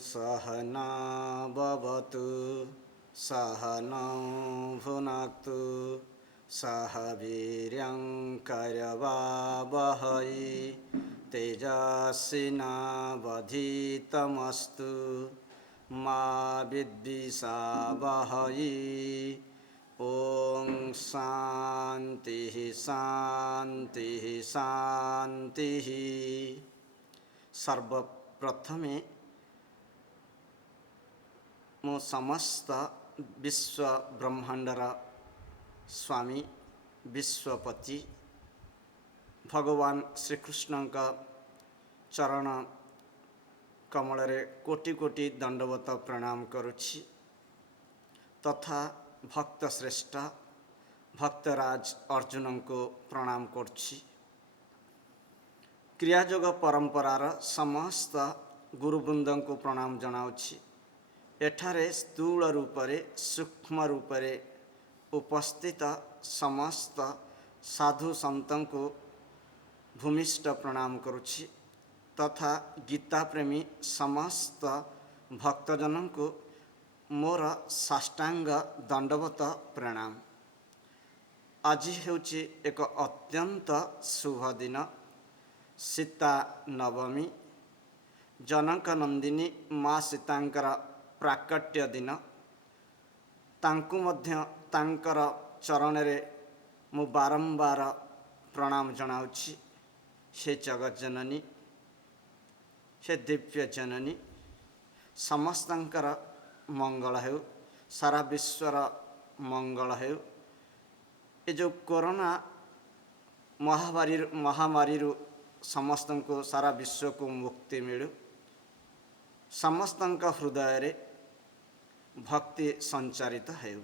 सहनावतु सहनौ भुनक्तु सह वीर्यङ्करवावहै तेजस्विनावधीतमस्तु मा विद्विषावहै। ओम शांति शांति शांति। सर्वप्रथमे मो समस्त विश्व ब्रह्मांडर स्वामी विश्वपति भगवान श्रीकृष्ण का चरण कमल रे कोटि कोटि दंडवत प्रणाम करुछि तथा भक्त श्रेष्ठ भक्तराज अर्जुन को प्रणाम करछि। क्रियायोग परंपरार समस्त गुरुवृंद को प्रणाम जनाउछि। एठारे स्थूल रूप रे सूक्ष्म रूप रे उपस्थित समस्त साधु संतों को भूमिष्ठ प्रणाम करुछि तथा गीता प्रेमी समस्त भक्तजनों को मोर साष्टांग दंडवत प्रणाम। आज हेउछि एक अत्यंत शुभ दिन, सीता नवमी, जनक नंदिनी माँ सीतांकर प्राकट्य दिन। तांकु मध्य तांकर चरण रे मु बारंबार प्रणाम जनाउछि। हे जगत जननी, हे दिव्य जननी, समस्तंकर मंगल हेउ, सारा विश्वर मंगल हेउ। ये जो कोरोना महामारी समस्त को सारा विश्व को मुक्ति मिलु, समस्त हृदय रे भक्ति संचारित हेउ।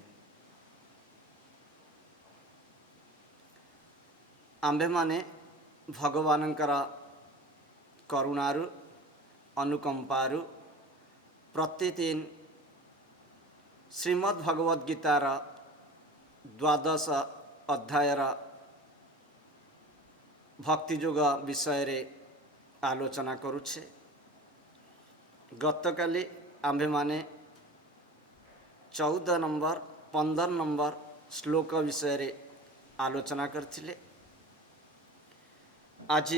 आंबे माने भगवानंकर करुणारु अनुकंपारु प्रतिदिन श्रीमद् भगवद गीतार 12 अध्यायर भक्ति योग विषय रे आलोचना करुछे। गतकाली आंबे माने 14 नंबर 15 नंबर श्लोक विषय रे आलोचना करथिले। आज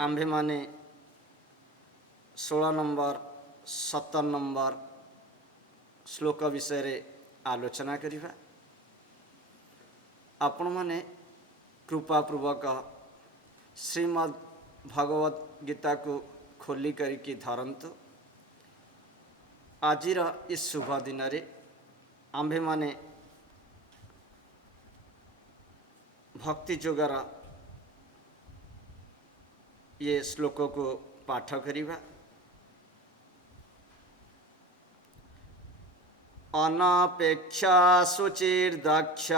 आंबे माने 16 नंबर 17 नंबर श्लोक विषय रे आलोचना करिबा। आपण माने कृपा पूर्वक श्रीमद् भगवद गीता को खोली करिकी धरंतु। आजिर इस शुभ दिन रे आंबे माने भक्ति जोगर ये श्लोक को पाठ करिबा। अनापेक्षा शुचिर्दक्ष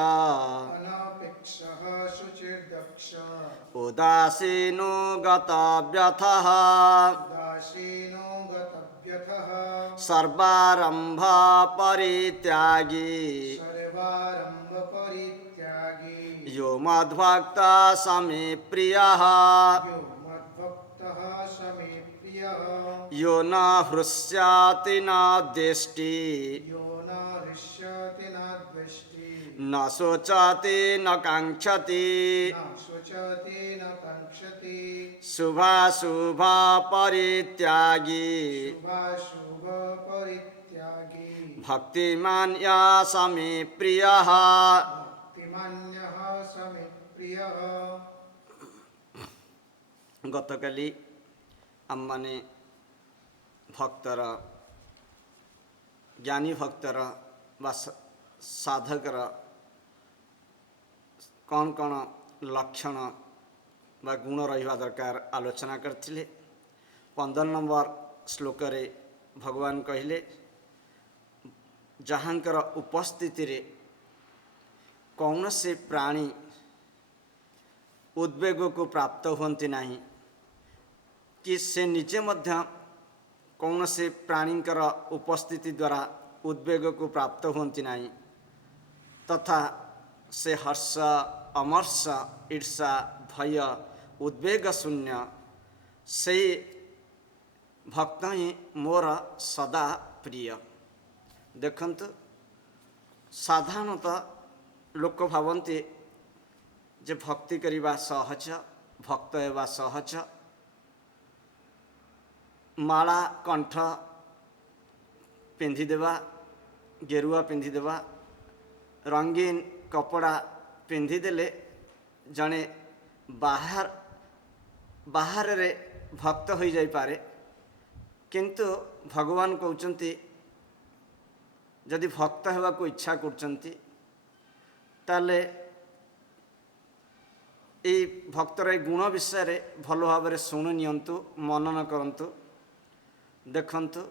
उदासीनो गतव्यथः सर्वारंभ परित्यागी यो मद्भक्ता समे प्रियः यो न हृष्याति न द्वेष्टि न शोचति न कांक्षति शुभाशुभ परित्यागी भक्तिमान या समे प्रियः। गतकाली आमने भक्तर ज्ञानी भक्तर बा साधकर कौन कौन लक्षण बा गुण रहिबा दरकार आलोचना करथिले। 15 नंबर श्लोक रे भगवान कहिले जहांकर उपस्थिति रे कौन से प्राणी उद्वेग को प्राप्त होती नहीं कि से निजे मध्य कौन से प्राणींकर उपस्थिति द्वारा उद्वेग को प्राप्त होती नहीं तथा से हर्ष अमर्ष ईर्षा भय उद्वेग शून्य से भक्त ही मोर सदा प्रिय। देखंतु साधारणतः लोक भावती जे भक्ति करवा सहज, भक्त हेबा सहज, माला कंठ पिंधिदेवा, गेरुआ पिंधिदेवा, रंगीन कपड़ा पिंधिदेले जड़े बाहर रे भक्त हो जाई पारे, किंतु भगवान कहते जदि भक्त हेबा को इच्छा करचंती ताले ये भक्तर ए गुण विषय रे भल भाव में शुणु नियंतु, मनन करंतु, देखंतु।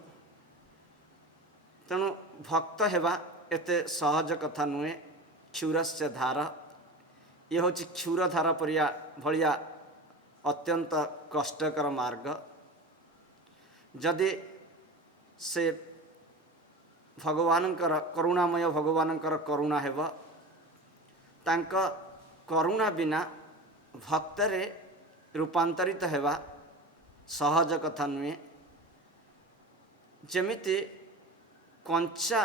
तेणु भक्त हेबा एते सहज कथा नुहे। क्षुरस्य धार, ये हूँ क्षुर धार परिया भलिया अत्यंत कष्टकर मार्ग। जदि से भगवानंकर करुणामय भगवानंकर करुणा हेब, तांक करुणा बिना भक्तरे रूपांतरित हेबा सहज कथा नुहे। जेमिति कंचा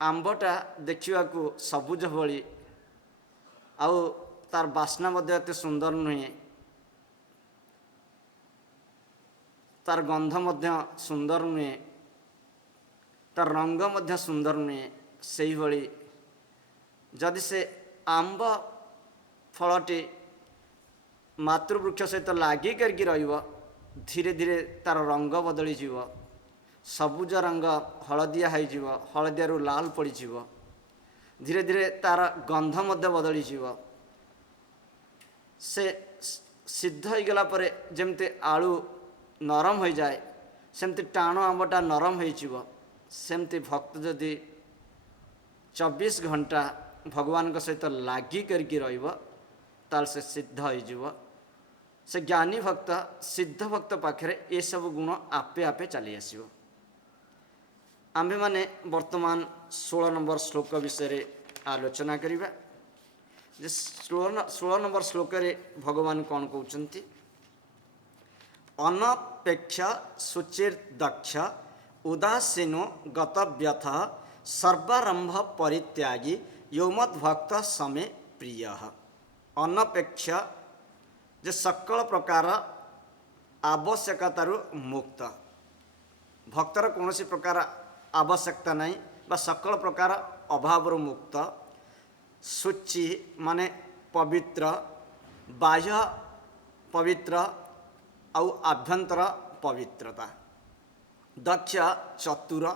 आंबटा देखा सबुज भली आउ तार बास्ना मध्य एते सुंदर नुहे, तार गंध मध्य सुंदर नुहे, तार रंग मध्य सुंदर नुहे। से भली जदि से आंब फलटी मातृवृक्ष सहित लागी करके रहिबो, धीरे धीरे तार रंग बदली जीव, सबुज रंग हलदिया हो जीव, हलदिया लाल पड़ी जीव, धीरे धीरे तार गंध मध्य बदली जीव। से सिद्ध हो गला परे जेमते आलू नरम हो जाए, सेमती टाण आंबटा नरम हो जीव। सेमती भक्त जदि 24 घंटा भगवान के सहित लागी करके रहिबो ताल से सिद्ध हो जीव। से ज्ञानी भक्त सिद्ध भक्त पाखरे ये सब गुण आपे आपे चली आसीबो। आम्भे माने वर्तमान 16 नंबर श्लोक विषय आलोचना करिबा। जे 16 नंबर श्लोक रे भगवान कौन कहउचंती? अनपेक्ष शुचिर्दक्ष उदासीनो गतव्यथ सर्वारंभ परित्यागी यो मद्भक्त समे प्रिय। अनपेक्ष जे सकल प्रकार आवश्यकतारु मुक्त, भक्तर कौन प्रकार आवश्यकता नहीं बा सकल प्रकार अभाव मुक्त। शुचि माने पवित्र, बाह्य पवित्र आउ आभ्यंतर पवित्रता। दक्ष चतुर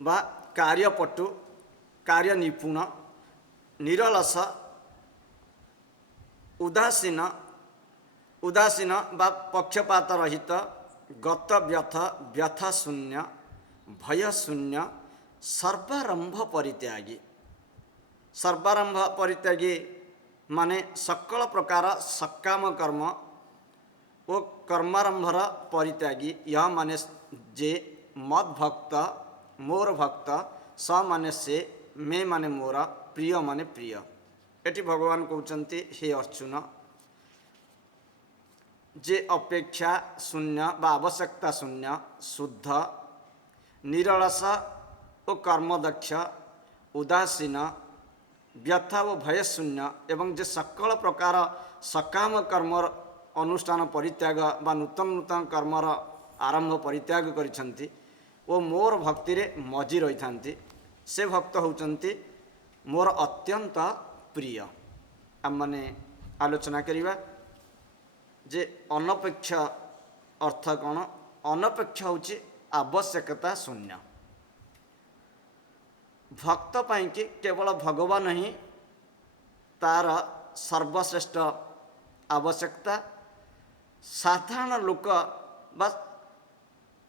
बा कार्यपटु, कार्य निपुण, निरलस, उदासीन उदासीन बा पक्षपात रहित, गत व्यथ व्यथा शून्य, भय शून्य, सर्वारंभ परित्यागी। सर्वारंभ परित्यागी माने सकल प्रकार सकाम कर्म ओ कर्मारंभर परित्यागी। यह माने जे मद भक्त, मोर भक्त, स माने से, मे माने मोर, प्रिय माने प्रिय। एटी भगवान कहते हे अर्जुन, जे अपेक्षा शून्य बा आवश्यकता शून्य, शुद्ध, निरलस ओ कर्मदक्ष, उदासीन, व्यथा व भय शून्य एवं जे सकल प्रकार सकाम कर्म अनुष्ठान परित्याग बा नूतन नूतन कर्मर आरंभ परित्याग करिसेंती ओ मोर भक्ति रे मजी रही थांती, से भक्त होउचंती मोर अत्यंत प्रिय। आम माने आलोचना करिबा जे अनपेक्ष अर्थ कौन? अनपेक्ष होची आवश्यकता शून्य। भक्त पाई कि केवल भगवान ही तार सर्वश्रेष्ठ आवश्यकता। साधारण लोक बा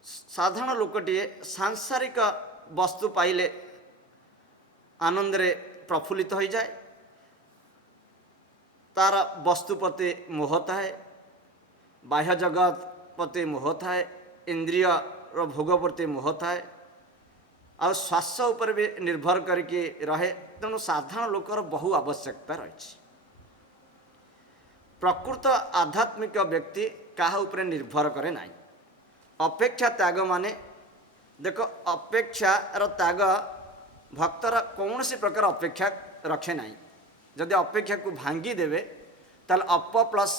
साधारण लोकटिए सांसारिक वस्तु पाइले आनंद रे प्रफुल्लित हो जाए, तार वस्तु प्रति मोह थाए, बाह्य जगत प्रति मोह थाए, इंद्रिय रो भोग प्रति मोह थाए, आ श्वास उपर भी निर्भर करके रहे। तेणु साधारण लोकर बहु आवश्यकता रही। प्रकृत आध्यात्मिक व्यक्ति क्या उपरे निर्भर करे ना। अपेक्षा त्याग माने देख अपेक्षार त्याग भक्तर कौन सी प्रकार अपेक्षा रखे ना जदि अपेक्षा को भांगी देवे ताल अप प्लस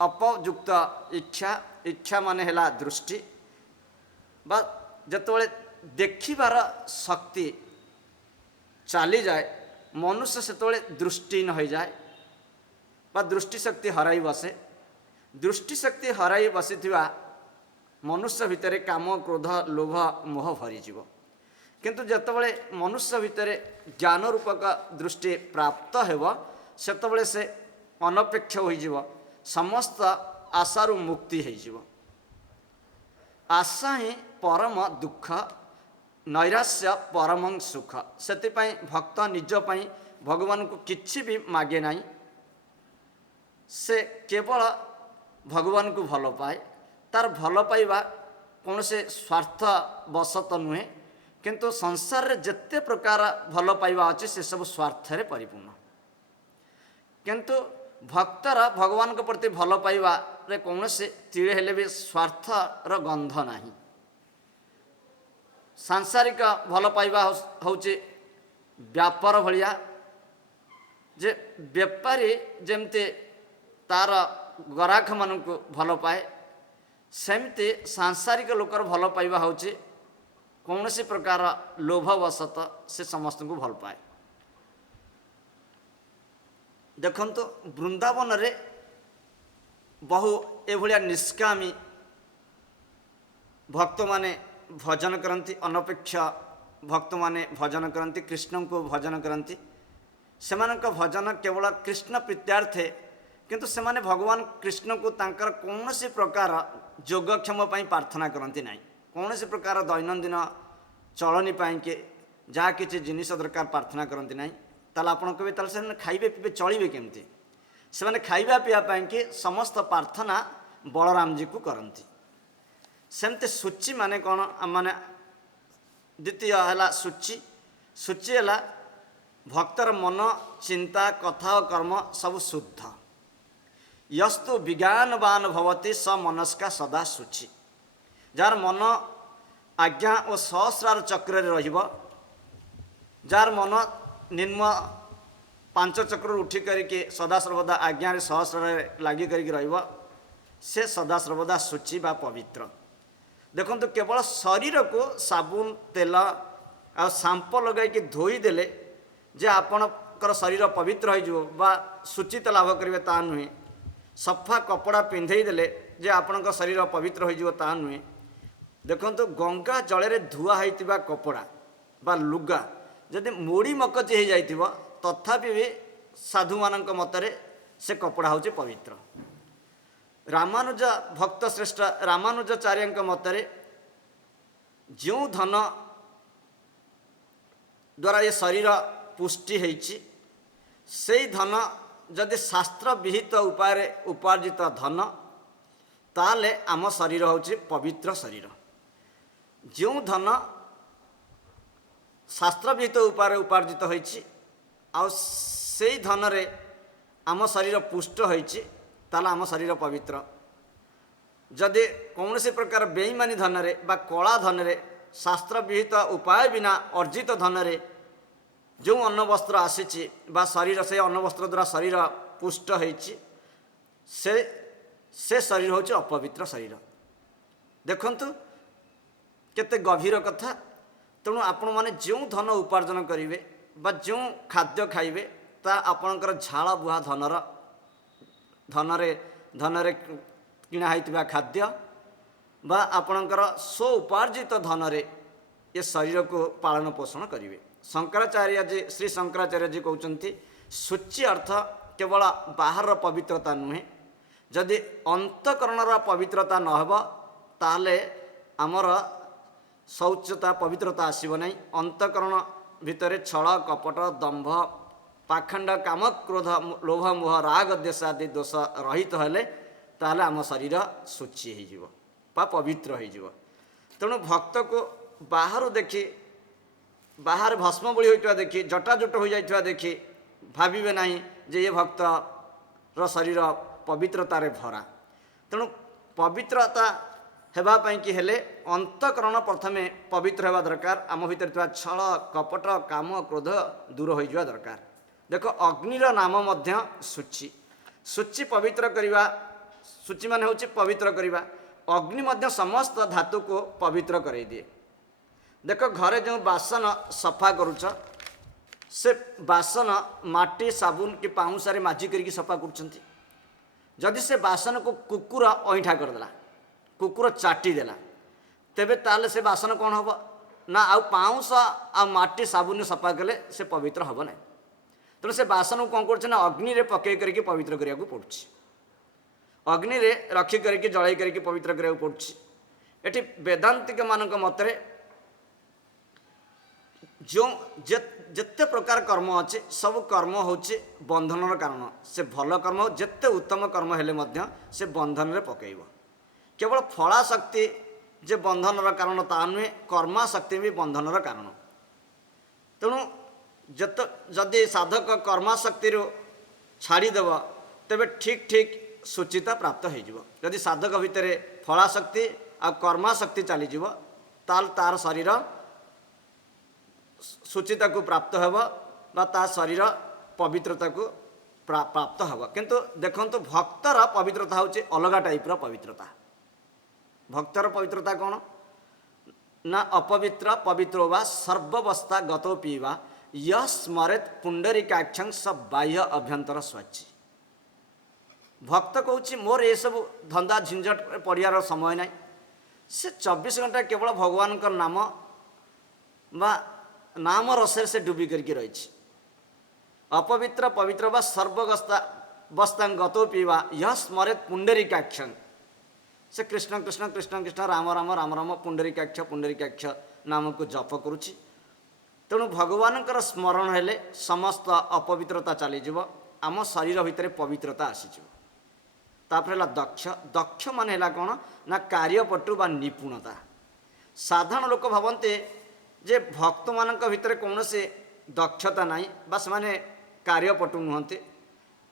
अपयुक्त इच्छा इच्छा माने हैला दृष्टि बा जतबले देखिबार शक्ति चली जाए मनुष्य सेतबले दृष्टिहीन हो जाए बा दृष्टि शक्ति हराई बसे दृष्टि शक्ति हराई बसीथिबा मनुष्य भितर काम क्रोध लोभ मोह भरीजिव किंतु जतबले मनुष्य भितर ज्ञान रूपक दृष्टि प्राप्त हेब सेतबले से अनपेक्ष होइजिव समस्त आशारू मुक्ति होइजिव आशा ही परम दुख नैराश्य परम सुख सेतिपाई भक्त निज पाई भगवान को किछि भी मागे नाही से केवल भगवान को भल पाए तार भल पाइबा कौन से स्वार्थ बसत नुहे किंतु संसार रे जेते प्रकार भल पाइबा अच्छे से सब स्वार्थ रे परिपूर्ण किंतु भक्तर भगवान के प्रति भल पाइबा रे कौन से तिळे हेले भी स्वार्थ र गंध नाही सांसारिक भल पाइबा होचे व्यापार भलिया जे व्यापारी जेमते तार ग्राहक मान को भल पाए सेमती सांसारिक लोकर भल पाइबा होचे कौन सी प्रकार लोभवशत से समस्त को भल पाए देखंतु वृंदावन रे बहु एभलिया निष्कामी भक्त माने भजन करती अनपेक्ष भक्त माने भजन करती कृष्ण को भजन करती सेमानक भजन केवल कृष्ण प्रीत्यार्थे किंतु सेमाने भगवान कृष्ण को तांकर कौन सी प्रकार योगक्षम पाई प्रार्थना करती ना कौन सी प्रकार दैनंदिन चलनी पाई के जहाँ किसी जिनिस दरकार प्रार्थना करती ना ताल आप कहे से खाइबे पीबे चलिए केमती से खाइबा पीवा कि समस्त प्रार्थना बलराम जी को करती सेमती सूची माने कौन माने द्वितीय है सूची सूची है भक्तर मन चिंता कथा और कर्म सब शुद्ध यस्तु विज्ञानवान भवती स मनस्का सदा सूची जार मन आज्ञा और सहस्रार चक्र रहिब जार मन निम्न पांच चक्र उठी करके सदा सर्वदा आज्ञा सहस्र लगी करके रहिब से सदा सर्वदा सूची बा पवित्र देखो तो केवल शरीर को साबुन तेल आ सांप लगे धोईदेले जे आपणकर शरीर पवित्र हो सूचित लाभ करेंगे ता नुहे सफा कपड़ा पिंधेदेले जे आपण शरीर पवित्र हो नुहे देखो तो गंगा जल धुआ होता कपड़ा बा लुगा जदि मोड़ी मकची हो जाइथिबो तथापि भी साधु मानक मतरे से कपड़ा होचे पवित्र रामानुज भक्त श्रेष्ठ रामानुजाचार्य मतरे जो धन द्वारा ये शरीर पुष्टि होइछि से धन जदि शास्त्र विहित उपाय उपार्जित धन ताले आम शरीर होछि पवित्र शरीर जो धन शास्त्र विहित उपाय उपार्जित होइछि आ से धन रे आम शरीर पुष्ट होइछि ताला आम शरीर पवित्र जदि कौन से प्रकार बेईमानी धन रे बा कला धन रे शास्त्र विहित उपाय बिना अर्जित धन रे जो अन्न वस्त्र आसी बा शरीर से अन्न वस्त्र द्वारा शरीर पुष्ट होइछि से शरीर होछि अपवित्र शरीर देखंतु केते गभीर कथा तेणु आपण माने जो धन उपार्जन करिवे बा जो खाद्य खाइबे ता आपणकर झाल बुहा धनरे किणा होइतिबा खाद्य बा आपणकर स्व उपार्जित धनरे ये शरीर को पालन पोषण करिवे शंकराचार्य जी श्री शंकराचार्य जी कहते शुचि अर्थ केवल बाहर पवित्रता नुहे जदि अंतकरणर पवित्रता नहब ताले आमर शौचता पवित्रता आसब नहीं अंतकरण भितर छल कपट दंभ पाखंड काम क्रोध लोभ मोह राग द्वेष आदि दोष रहित हेले ताले आम शरीर शुचि हो पवित्र हो तेणु भक्त को बाहर देखी बाहर भस्म बोली होता देखी जटाजुट हो जाइथिबा देखी भाविबे नहीं जे ये भक्त रो शरीर पवित्रतार भरा तेणु पवित्रता हेबा पई कि हेले अंतकरण प्रथमे पवित्र हेबा दरकार। आम भितर थिबा छल कपट काम क्रोध दूर हो जावा दरकार। देख अग्निर नाम मध्य सूची। सूची पवित्र करवा, सूची मान होची पवित्र करवा। अग्नि मध्य समस्त धातु को पवित्र कराई दिए। देख घरे जो बासन सफा करुच से बासन माटी साबुन कि पाउंसारे माजी करके सफा करुछंती। जदि से बासन को कुकुर अईठा करदेला, कुकुर चाटीदेला, तेबे ताले से बासन कौन हम ना आउ पाउंस आ माटी साबुन सफा कले से पवित्र हम ना। तेणु से बासन को कौन कर अग्नि रे पकई करके पवित्र करिया पड़ुछि। अग्नि रे रखी करके जलाई करके पवित्र करिया पड़ुछि। एठी वेदांतिक मानक मतरे जो जिते प्रकार कर्म अच्छे सब कर्म होचे बंधनर कारण। से भल कर्म हो जिते उत्तम कर्म हेले मध्य से बंधन रे पकेइब। केवल फलाशक्ति जे बंधनर कारण ता नुहे, कर्माशक्ति भी बंधनर कारण। तेणु जदि साधक कर्माशक्ति छाड़ीदेव तेबे ठीक ठीक सूचिता प्राप्त हो। जदि साधक भितर फलाशक्ति आ कर्माशक्ति चलीज ताल तार शरीर सूचिता को प्राप्त हेब बा ता शरीर पवित्रता को प्राप्त हेब। किंतु देखंतु भक्तर पवित्रता होची अलगा टाइप रो पवित्रता। भक्तर पवित्रता कौन ना अपवित्र पवित्रो वा सर्वावस्था गतो पीवा यह स्मरेत पुंडरीकाक्षं सब बाह्य अभ्यंतर स्वच्छ। भक्त कहूँ मोर ये सब धंदा झंझट पड़ियार समय ना। से 24 घंटा केवल भगवान का नाम बा नाम रसे से डुबी करके रही। अपवित्र पवित्र व सर्ववस्था गतो पीवा यह स्मरेत पुंडरीकाक्षं। से कृष्ण कृष्ण कृष्ण कृष्ण राम राम राम राम पुंडरीकाक्ष पुंडरीकाक्ष नाम को जप करुच्ची। तेणु भगवान स्मरण हेले समस्त अपवित्रता चलीज। आम शरीर भितर पवित्रता आसीज। तापर दक्ष। दक्ष मान है कौन ना कार्यपटु बा निपुणता। साधारण लोक भावते जे भक्त मान भितर कौन से दक्षता ना बा से कार्यपटु नुहंती।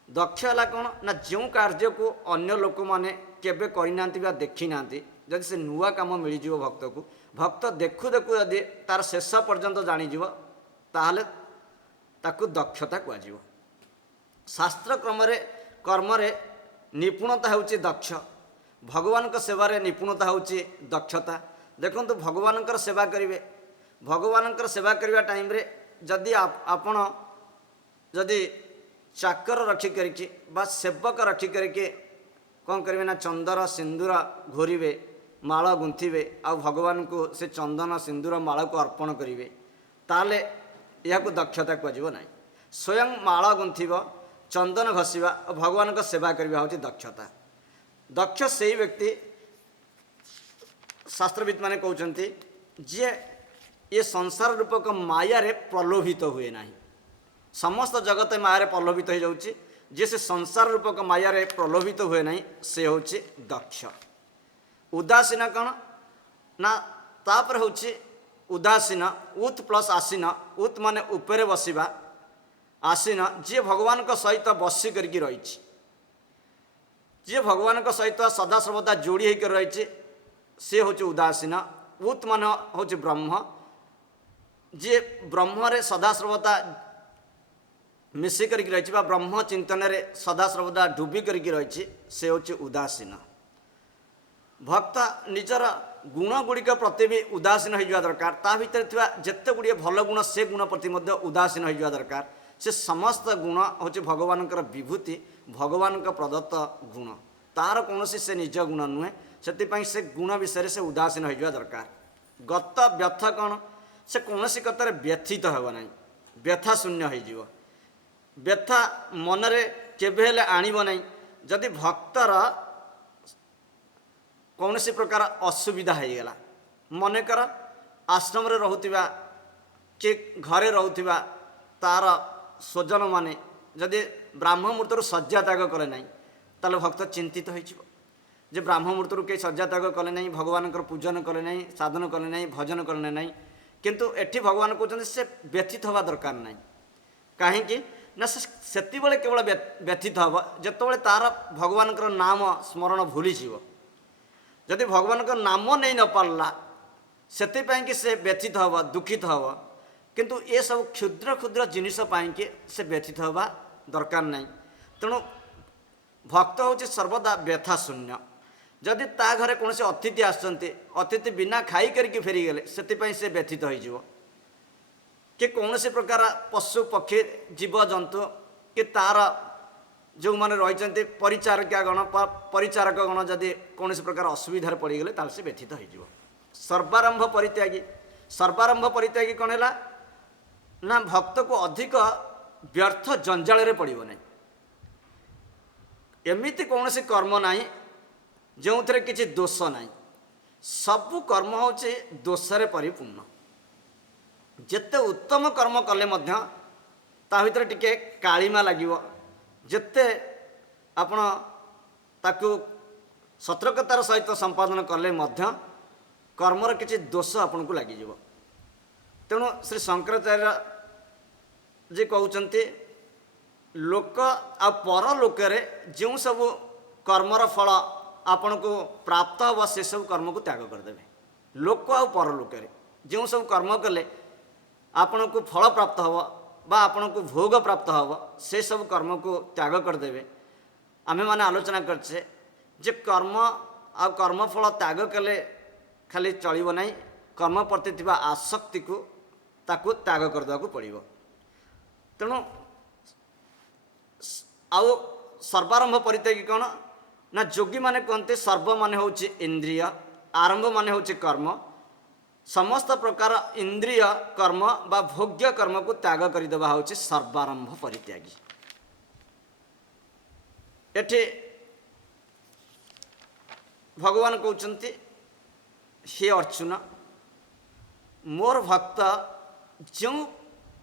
दक्ष है कौन ना जो कार्य को अन्य लोक मैंने केबे करना देखी ना, जदि से नुआ कम मिल भक्त को, भक्त देखु देखु यदि तार शेष पर्यंत जानीज ताहले ताकू दक्षता कहुव। शास्त्र कर्म निपुणता होची दक्ष। भगवान का सेवारे निपुणता होची दक्षता। देखंतु भगवान सेवा करेंगे, भगवान सेवा करने टाइम रे जदि आपण जदि चाकर रखी करके बा सेवक रखी करके कौन करेंगे ना चंदन सिंदूर घोरिवे माल गुंथिवे आ भगवान को से चंदन सिंदूर माल को अर्पण करेंगे ताले यह दक्षता कहुव ना। स्वयं माल गुंथब चंदन घसीवा भगवान को सेवा करवा हूँ दक्षता। दक्ष से ही व्यक्ति शास्त्रविद मैंने कहते जे ये संसार रूपक माया रे प्रलोभित हुए ना। समस्त जगत माया रे प्रलोभित हो जाउची। जे से संसार रूपक माया रे प्रलोभित हुए ना से होची दक्ष। उदासीन कौन ना तापर होची उदासीन उत प्लस आसीन। उत माने ऊपर बसिबा, आसीन जी भगवान को सहित बसी करके रही, जी भगवान को सहित सदा सर्वदा जोड़ी होकर रही सी हूँ उदासीन। उत मान हूँ ब्रह्म, जी ब्रह्म रे सदा सर्वदा मिसिक रही ब्रह्म चिंतन रे सदा सर्वदा डुबी करके रही से हूँ उदासीन। भक्त निजर गुण गुड़िक प्रति भी उदासीन हो दरकार। ता भीतर थिबा जेते गुड़िए भल गुण से गुण प्रति उदासीन हो दरकार। से समस्त गुण हूँ भगवान विभूति, भगवान प्रदत्त गुण, तार कौन से निज गुण नुहे। से गुण विषय से उदासीन हो दरकार। गत व्यथ कौन से कौन सी कतार व्यथित हो ना, व्यथा शून्य हो। व्यथा मनरे केबे हेले आनिब नहीं। जदि भक्तर कौन सी प्रकार असुविधा हो गला, मनकर आश्रम रे रहूतिबा कि घरे रहूतिबा तार स्वजन माने जदि ब्राह्म मुहूर्त शଯ୍या त्याग कले ना ताले भक्त चिंतित हो जे ब्राह्म मुहूर्त कई शଯ୍या त्याग कले ना, भगवान पूजन कले ना, साधन कले ना, भजन कले ना। किंतु एठी भगवान कहते से व्यथित हवा दरकार ना। कहीं ना से केवल व्यथित हम जिते तार भगवान नाम स्मरण भूली जीव। जदि भगवान का नाम नहीं न पारला से से व्यथित हवा दुखित हवा, किंतु ये सब क्षुद्र क्षुद्र जिनिस कि से व्यथित हवा दरकार नहीं। तेणु भक्त हूँ सर्वदा व्यथा शून्य। जदि ता घरे कौन से अतिथि आसते अतिथि बिना खाई करके फेरीगले से व्यथित हो कि कौन से प्रकार पशु पक्षी जीव जंतु कि तार जो मैंने रही परिचारिका गण परिचारक गण जदि कौन से प्रकार असुविधार पड़गले ताल से व्यथित हो। सर्वारंभ परित्यागी कौन है ना भक्त को अधिक व्यर्थ जंजाल पड़ो ना। एमती कौन से कर्म ना जो थे किसी दोष ना, सबु कर्म हूँ दोषरे परिपूर्ण। जिते उत्तम कर्म कले ता भीतर टिके कालीमा लगे, जिते आपण ताकू सतर्कतार सहित संपादन कले कर्मर किसी दोष आपन को लगी। तेणु श्री शंकराचार्य जी कहते लोक आ परलोक जो सब कर्मर फल आपण को प्राप्त हम से सब कर्म को त्याग करदे। लोक आ परलोक जो सब कर्म कले आपण को फल प्राप्त हम बा आपण को भोग प्राप्त हम से सब कर्म को त्याग करदे। आमे माने आलोचना करछे जे कर्म आ कर्मफल त्याग कले खाली चलिब नहीं, कर्म प्रति थिबा आसक्ति को ताकू त्याग करदा को पड़िबो। तेणु आउ सर्वारंभ परित्यागी कौन ना योगी माने कहते सर्व माने होची इंद्रिय, आरंभ माने होची कर्म। समस्त प्रकार इंद्रिय कर्म बा भोग्य कर्म को त्याग करदेवा हूँ सर्वारंभ परित्यागी। एठे भगवान कहते हे अर्जुन, मोर भक्त जो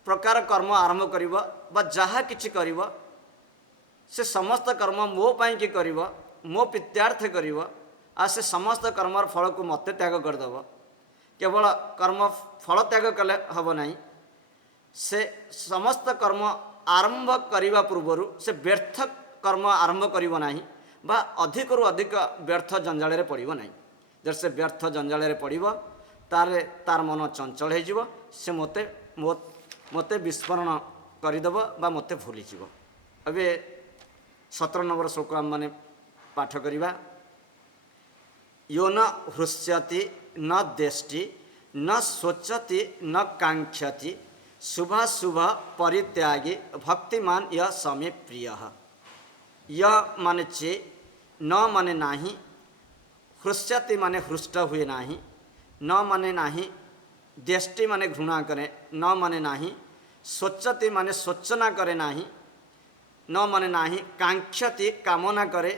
प्रकार कर्म आरंभ करिव बा जहा किछि करिव से समस्त कर्म मो पाई कि करिव, मो पित्यार्थ करिव, आ से समस्त कर्मर फल को मते त्याग करदेव। केवल कर्म फल त्याग कले हब नहीं, से समस्त कर्म आरंभ करने पूर्वर से व्यर्थ कर्म आरंभ करिव नहीं बा अधिक रु अधिक व्यर्थ जंजाल पड़ो ना। जब से व्यर्थ जंजाल पड़ो तार मन चंचल हो से मते मते विस्मरण करदेव बा मते भूलीज। अबे 17 नंबर श्लोक आम मैंने पाठ करवा। यो न हृष्यति न देष्टि न शोचति न कांक्षति शुभाशुभ परित्यागी भक्तिमान यह समे प्रिय। यह माने चे न माने नाही, हृष्यति माने हृष्ट हुए नाही, न माने नाही, देष्टि माने घृणा करे न माने नाही, शोचति माने शोचना करे नाही न माने नाही, कांक्षति कामना करे,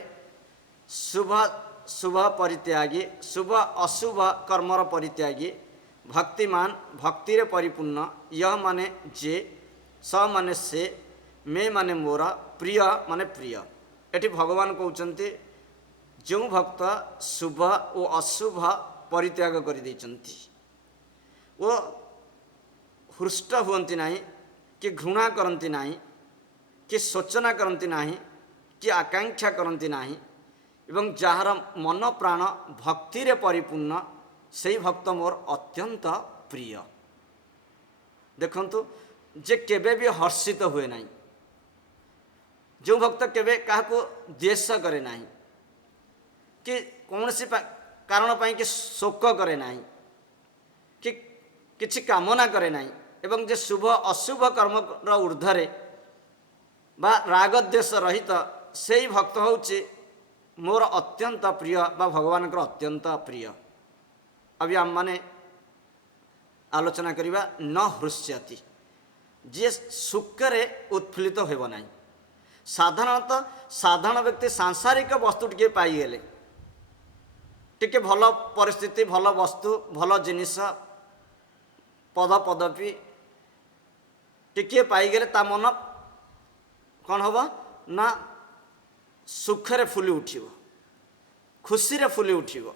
शुभ शुभ परित्यागी शुभ अशुभ कर्मर परित्यागी भक्तिमान भक्तिर परिपूर्ण। यह माने जे, स माने से, मे माने मोर, प्रिय माने प्रिय। एटी भगवान कहते जो भक्त शुभ और अशुभ परित्याग कर देइचंती वो हृष्ट हुअंती नहीं कि घृणा करती नहीं कि शोचना करती नहीं कि आकांक्षा करती नहीं एवं जार मन प्राण भक्ति रे परिपूर्ण से भक्त मोर अत्यंत प्रिय। देखंतु जे केबे भी हर्षित हुए नहीं, जो भक्त केबे काहाको द्वेष करे नहीं कि कौन सी कारण पाई कि शोक करे नहीं कि किछि कामना करे नहीं एवं जे शुभ अशुभ कर्म ऊर्ध्वरे बा राग द्वेष रहित से ही भक्त होउछि मोर अत्यंत प्रिय बा भगवान को अत्यंत प्रिय। अभी आम माने आलोचना करिबा न हृष्यति, जे सुखरे उत्फुल्लित हेब नहीं। साधारणतः साधारण व्यक्ति सांसारिक वस्तु टिके पाइगले टिके भल परिस्थिति भल वस्तु भल जिनिस पद पदवी टिके पाइगले ता मन कौन हम ना सुखरे फुली उठिब, खुशी रे फुली उठिब।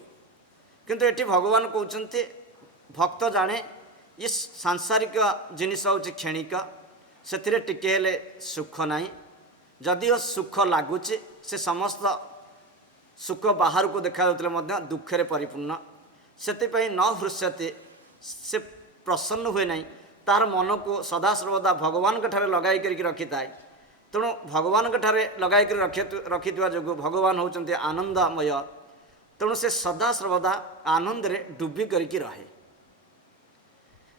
किंतु एटी भगवान कहते भक्त जाने ये सांसारिक जिनिस हूँ क्षणिक, से टिके सुख नहीं। जदिओ सुख लगुच से समस्त सुख बाहर को देखा दुखे परिपूर्ण से न हृष्यते से प्रसन्न हुए नहीं तार मन को सदासर्वदा भगवान ठारे लगाई रखि थाए तेणु भगवान ठारे लगाई रखि जो भगवान होचंते आनंदमय तेणु से सदासर्वदा आनंद रे डुबी करके रहे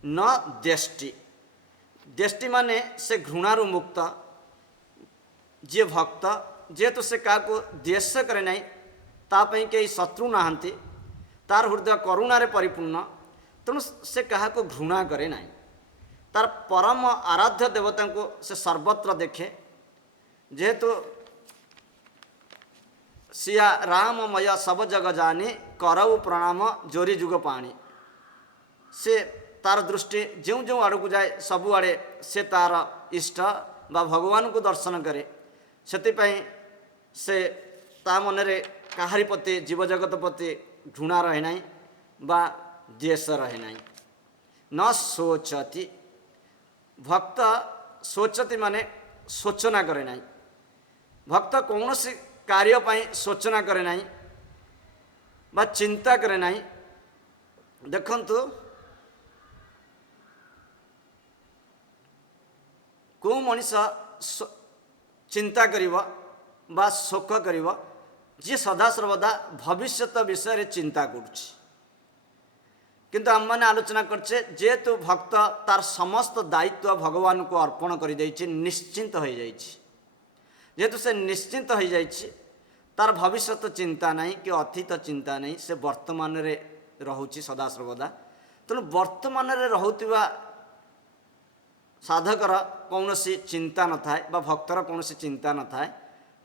न देष्टि देष्टि माने से घृणारु मुक्त जे भक्त जेहेतु से क्या द्वेष करे नहीं तापई कई शत्रु नहांती तार हृदय करुणार परिपूर्ण तेणु से क्या घृणा करे नहीं तार परम आराध्य देवता को से सर्वत्र देखे जेहेतु सिया राममय सब जग जानी करऊ प्रणाम जोरी जुग पाणी से तार दृष्टि जो जो आड़ को जाए सबु आड़े से तार इष्ट बा भगवान को दर्शन करे से ता मनरे काहारी प्रति जीवजगत प्रति घृणा रहे नहीं बा द्वेष रहे नहीं न शोचति भक्त शोचति माने शोचना करे नहीं भक्त कौन सी कार्य पाई शोचना करे नहीं बा चिंता करे नहीं देखंतु को मनीष चिंता करिबा बा शोक करिबा जे सदासर्वदा भविष्यत विषय चिंता करुछि किंतु आम मैंने आलोचना करछे जेहेतु भक्त तार समस्त दायित्व भगवान को अर्पण कर निश्चिंत हो जाइछि जेहेतु से निश्चिंत हो जाइछि तार भविष्यत चिंता नहीं कि अतीत चिंता नहीं से वर्तमान रे रहुछि सदासर्वदा तेणु वर्तमान रे रहुतिबा साधकर कौन सी चिंता न थाए बा भक्तर कौन सी चिंता न थाए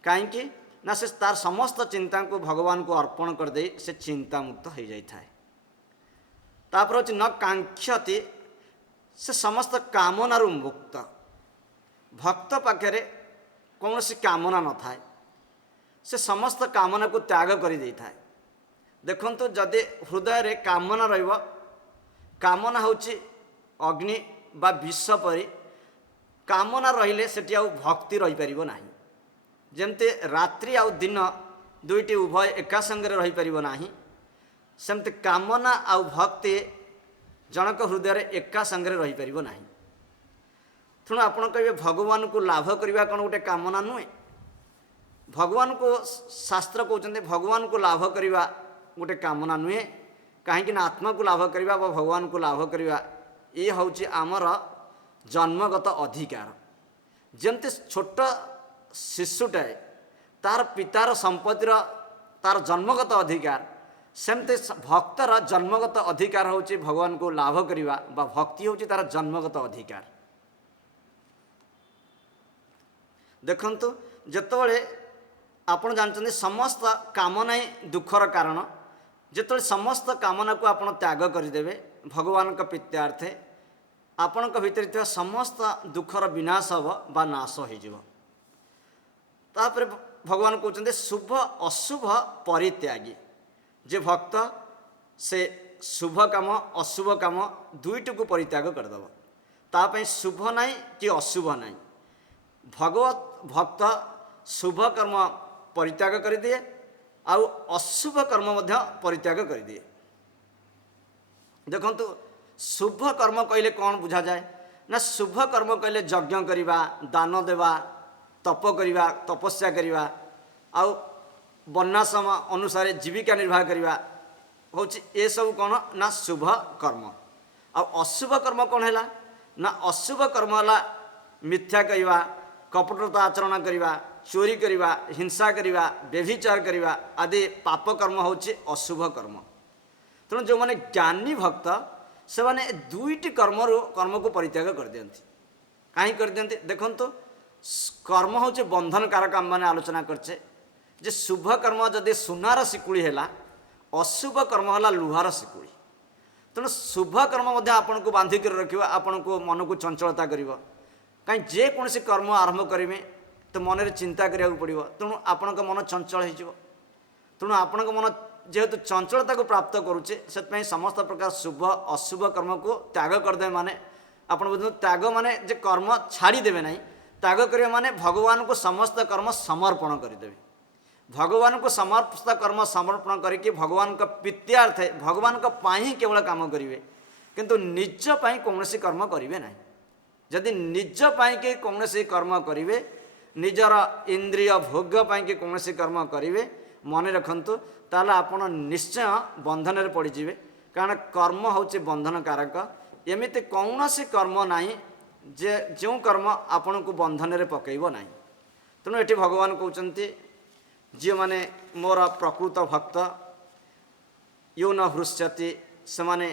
कहीं ना से तार समस्त चिंता को भगवान को अर्पण कर दे से चिंता मुक्त हो जाए तापर हूँ न कांक्षति से समस्त कामनारू मुक्त भक्त पाखे कौन सी कामना न थाए से समस्त कामना को त्याग कर दे थाए देखंतु जदि हृदय रे कामना रहिब कामना होची अग्नि बा विष परी कामना रहिले सेठी आउ भक्ति रही परिबो नाही जेमते रात्रि आउ दिन दुईटी उभय एका संगे रही परिबो नाही सेमते कामना आउ भक्ति जनक हृदय रे एका संगे रही परिबो नाही तेणु आपण कहिबे भगवान को लाभ करबा कोन गोटे कामना नुहे भगवान को शास्त्र कहते भगवान को लाभ करबा गोटे कामना नुहे कहीं आत्मा को लाभ करबा बा भगवान को लाभ करबा ये हूँ आमर जन्मगत अधिकार जमती छोट शिशुटाए तार पितार संपत्तिर तार जन्मगत अधिकार सेमती भक्तर जन्मगत अधिकार हूँ भगवान को लाभ करवा बा भक्ति हूँ तार जन्मगत अधिकार देखंतु जेतबेले आपण जानते समस्त कामना ही दुखर कारण जेतबेले समस्त कामना को आपण त्याग करदेवे भगवान का प्रीत्यार्थे आपण भितर थी समस्त दुखर विनाश हम बा नाश हो भगवान कहते शुभ अशुभ परित्यागी जे भक्त से शुभ काम अशुभ काम दुईट को परित्याग करदेव तापाई शुभ नाई कि अशुभ नाई भगवत भक्त शुभ कर्म परित्याग कर दिए आउ अशुभ कर्म परित्याग कर दिए देखंतु शुभ कर्म कहले कौन बुझा जाए ना शुभ कर्म कहले यज्ञ करवा दान देवा तप करवा तपस्या करवा आउ वर्णाश्रम अनुसार जीविका निर्वाह करवा हूँ ये सब कौन ना शुभ कर्म अशुभ कर्म कौन है ना अशुभ कर्म है मिथ्या कहवा कपटता आचरण करवा चोरी करवा हिंसा करवा व्यभिचार करवा आदि पाप कर्म हूँ अशुभ कर्म तेणु जो मैंने ज्ञानी भक्त से माने दुईटी कर्म को परित्याग कर दियंती कहीं कर दियंती देखंतु कर्म हूँ बंधन कारक आम मैंने आलोचना करछे जे शुभ कर्म जदि सुनार शिकुड़ी है अशुभ कर्म है लुहार शिकुड़ी तेणु शुभ कर्म आपन को बांधिक रखा आपण को मन को चंचलता कर कहीं जेकोसी कर्म आरंभ करेंगे तो मन में चिंता करा पड़ो तेणु आपण मन चंचल हो तेणु आपण मन जेहेतु चंचलता को प्राप्त करुचे से समस्त प्रकार शुभ अशुभ कर्म को त्याग करदे माने आपण बुझु त्याग माने जे कर्म छाड़ीदेवे ना त्याग करेंगे माने भगवान को समस्त कर्म समर्पण करदेवे भगवान को समर्पित कर्म समर्पण करके भगवान का प्रीत्यार्थे भगवान का पाई केवल काम करेंगे किंतु निज पाई कौन कर्म करेंगे ना। जदि निज पाई के कौन कर्म करेंगे निजर इंद्रिय भोग पाई कौन कर्म करेंगे मन रखु ताल आपण निश्चय बंधन में पड़जे। कारण कर्म हूँ बंधन कारक। एमती कौन कर्म ना जे जो कर्म आपण को बंधन में पकड़ ना। तेणु ये भगवान कहते जी मैंने मोर प्रकृत भक्त यो न हृष्यति से माने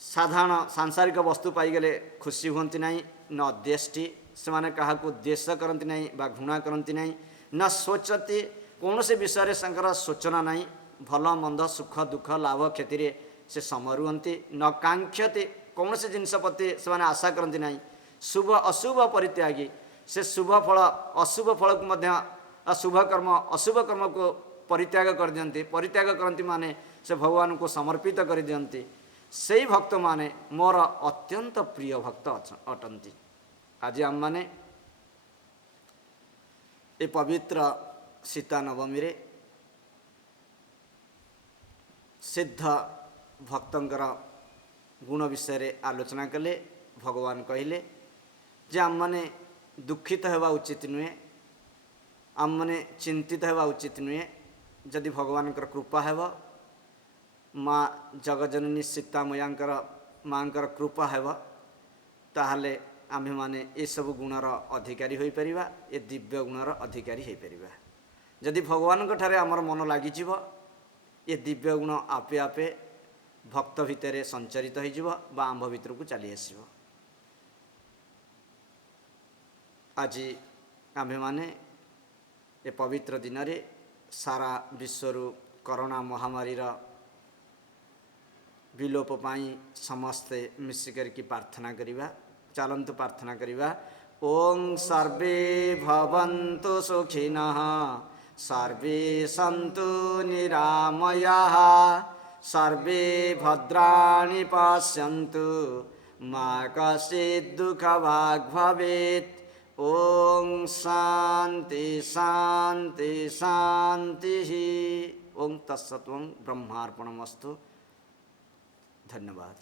साधारण सांसारिक वस्तु पाईगले खुशी हुंती नहीं न द्वेष्टि से माने कहा द्वेष करती नहीं बा घृणा करती नहीं न सोचती कौन से विषय संकर सोचना नहीं भल मंद सुख दुख लाभ क्षति से समय रुहति न कांक्षति कौन से जिनस प्रति से माने आशा करती नहीं शुभ अशुभ परित्यागी से शुभ फल अशुभ फल को मध्य अशुभ कर्म अशुभ कर्म को परित्याग कर दियंती परित्याग करती माने से भगवान को समर्पित कर दियंती से भक्त माने मोर अत्यंत प्रिय भक्त अटंती। आज आम माने ये पवित्र सीता नवमी रे सिद्ध भक्तंकर गुण विषय आलोचना कले। भगवान कहले जे आम माने दुखित होगा उचित नुहे आम मैंने चिंतित होगा उचित नुहे। जदि भगवान कृपा है माँ जगजननी सीता मैयांकर माँकर कृपा है ताहले आम्भे माने ये सब गुणर अधिकारी हो परिबा ये दिव्य गुणर अधिकारी हो परिबा। जदि भगवान ठारे आमर मन लगी ये दिव्य गुण आपे आपे भक्त भितर संचरित हो आंभ भितर को चली आसब। आज आम्भे माने ये पवित्र दिन रे सारा विश्व कोरोना महामारी विलोप पाई समस्ते मिसिकर की प्रार्थना करिबा। चलंतु प्रार्थना करिबा। ओं सर्वे भवन्तु सुखिनः सर्वे सन्तु निरामयाः सर्वे भद्राणि पश्यन्तु मा कश्चित् दुःखभाग् भवेत्। ओं शांति शांति शांति। ओं तत्सत्। ओं ब्रह्मार्पणमस्तु। धन्यवाद।